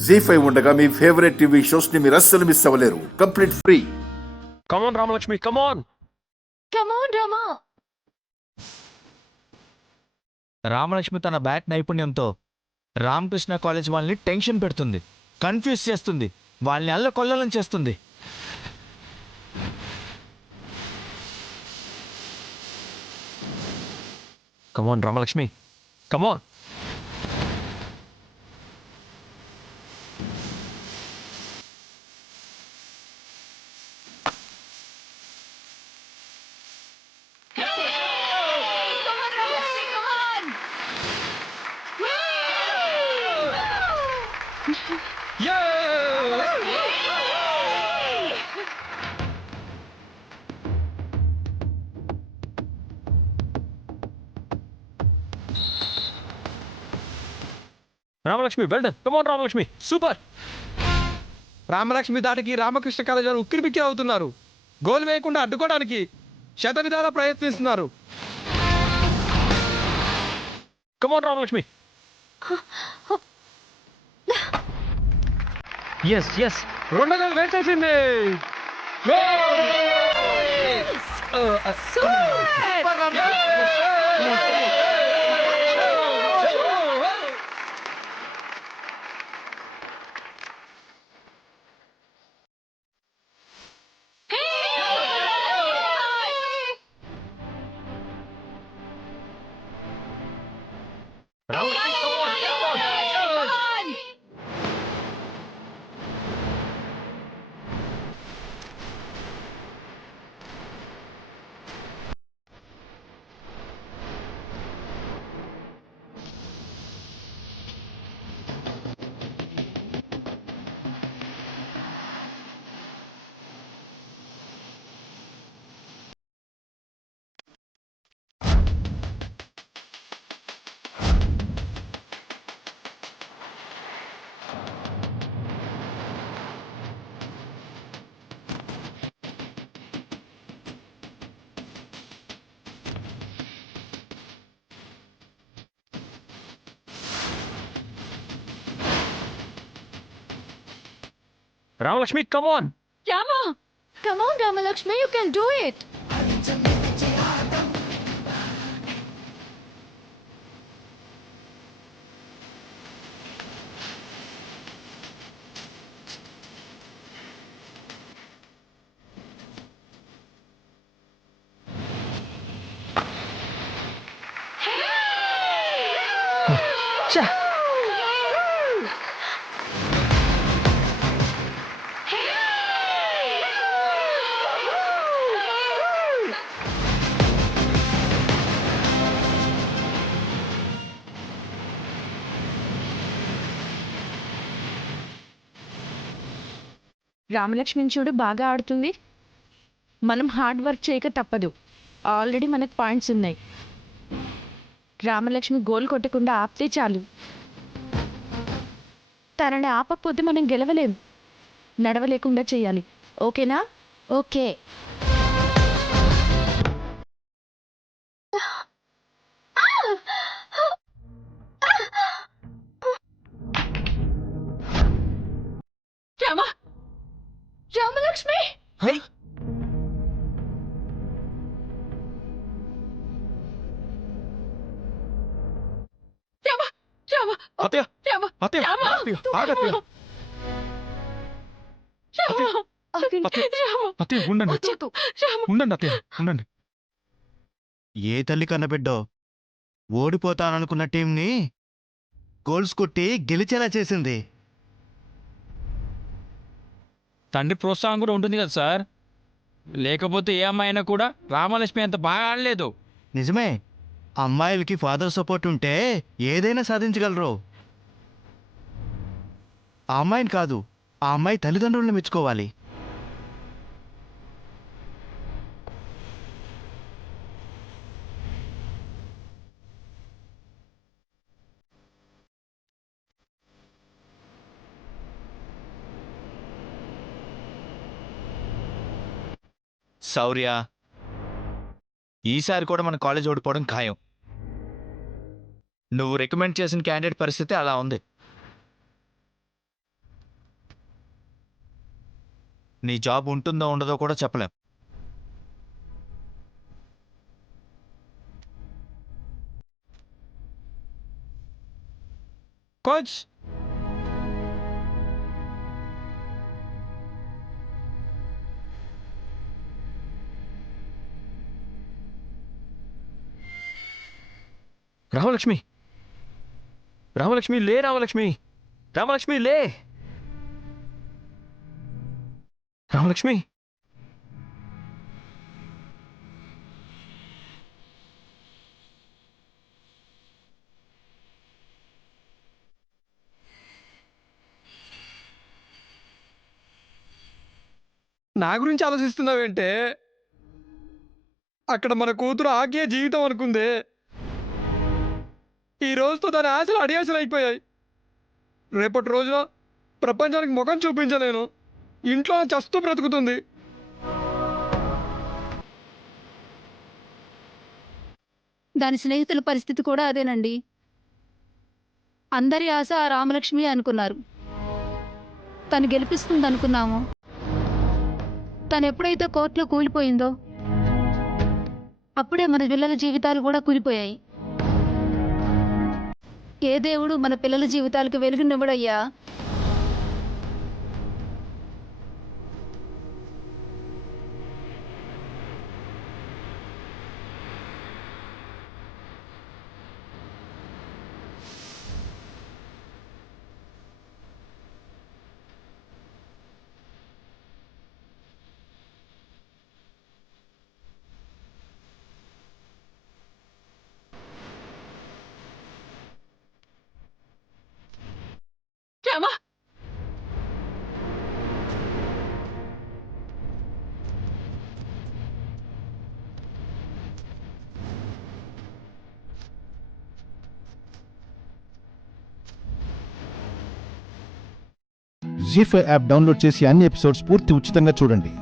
జీ5 ఉండగా మీ favourite TV shows ని మీరు అస్సలు మిస్ అవ్వలేరు. Complete free. Come on Ramalakshmi, come on. Rama. Ramalakshmi తన బ్యాట్ నైపుణ్యంతో రామకృష్ణ కాలేజ్ వాళ్ళని టెన్షన్ పెడుతుంది, కన్ఫ్యూజ్ చేస్తుంది, వాళ్ళని అల్లకొల్లం చేస్తుంది. Come on Ramalakshmi, come on. Ramalakshmi, well done. Come on Ramalakshmi, super. Ramalakshmi దాటికి రామకృష్ణ కాలేజ్ వారు ఉక్కిరిబిక్కి అవుతున్నారు. గోల్ వేయకుండా అడ్డుకోవడానికి శతవిధాలా ప్రయత్నిస్తున్నారు. కమాన్ రామలక్ష్మి. Yes yes. రెండో గోల్ వేసేసింది. రామలక్ష్మి, కమాన్. Come on, Ramalakshmi, you can do it. రామలక్ష్మిని చూడు, బాగా ఆడుతుంది. మనం హార్డ్ వర్క్ చేయక తప్పదు. ఆల్రెడీ మనకు పాయింట్స్ ఉన్నాయి. రామలక్ష్మి గోల్ కొట్టకుండా ఆపితే చాలు. తనని ఆపకపోతే మనం గెలవలేం. నడవలేకుండా చేయాలి. ఓకేనా? ఓకే. రామలక్ష్మి, అత్తయ్య, అత్తయ్య, అత్తయ్య, ఆగత్తయ్య. అత్తయ్య, ఉండండి, ఉండండి అత్తయ్య, ఉండండి. ఏ తల్లి కన్నబిడ్డో ఓడిపోతాననుకున్న టీంని గోల్స్ కొట్టి గెలిచేలా చేసింది. తండ్రి ప్రోత్సాహం కూడా ఉంటుంది కదా సార్. లేకపోతే ఏ అమ్మాయి అయినా కూడా రామలక్ష్మి అంత బాగా ఆడలేదు. నిజమే, అమ్మాయిలకి ఫాదర్ సపోర్ట్ ఉంటే ఏదైనా సాధించగలరు. ఆ అమ్మాయిని కాదు, ఆ అమ్మాయి తల్లిదండ్రులను మెచ్చుకోవాలి. శౌర్య, ఈసారి కూడా మన కాలేజ్ ఓడిపోవడం ఖాయం. నువ్వు రికమెండ్ చేసిన క్యాండిడేట్ పరిస్థితి అలా ఉంది. నీ జాబ్ ఉంటుందో ఉండదో కూడా చెప్పలేం. కోచ్ రామలక్ష్మి, రామలక్ష్మి లే, రామలక్ష్మి, రామలక్ష్మి లే, రామలక్ష్మి. నా గురించి ఆలోచిస్తున్నావేంటే? అక్కడ మన కూతురు ఆకే జీవితం అనుకుందే. ఈ రోజుతో దాని ఆశలు అడియాసలు అయిపోయాయి. రేపటి రోజున ప్రపంచానికి ముఖం చూపించలేను. ఇంట్లో చస్తూ బ్రతుకుతుంది. దాని స్నేహితుల పరిస్థితి కూడా అదేనండి. అందరి ఆశ ఆ రామలక్ష్మి అనుకున్నారు. తను గెలిపిస్తుంది అనుకున్నాము. తను ఎప్పుడైతే కోర్టులో కూలిపోయిందో అప్పుడే మన పిల్లల జీవితాలు కూడా కూలిపోయాయి. ఏ దేవుడు మన పిల్లల జీవితాలకు వెలుగునివ్వడయ్యా. రామా, జీ5 యాప్ డౌన్లోడ్ చేసి అన్ని ఎపిసోడ్స్ పూర్తి ఉచితంగా చూడండి.